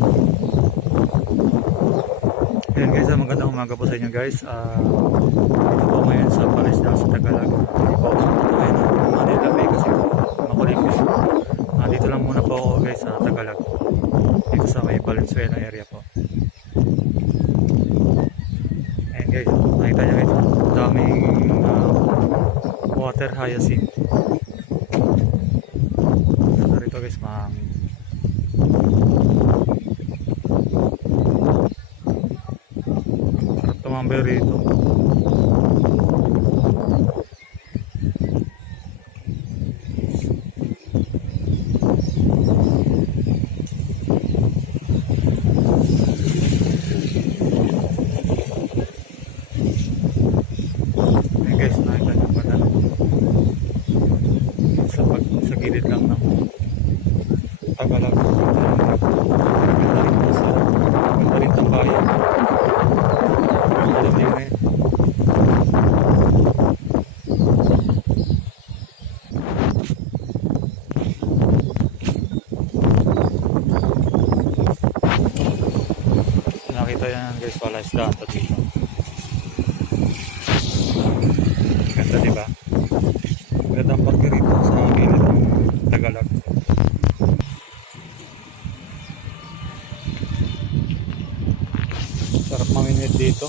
Ayan guys, magandang umaga po sa inyo guys. Ito po ngayon sa Palisda sa Tagalog. Ipausap po ngayon ng Manila Bay kasi makulit. Dito lang muna po ako guys sa Tagalog. Dito sa may Valenzuela area po. Ayan guys, nakita nyo ito. Daming water hyacinth. Ganda rito guys, mahangin. Sarap tumambay rito. Ayan guys, nakita nyo pa na sa gilid lang ng Tagalog. Ganda rin po sa ganda rin ng bayan. Ganda rin eh. Nakita yan guys, pala isdaan to dito. Ganda diba? Ganda ang parke rito sa gilid ng Tagalog. Sarap maminit dito.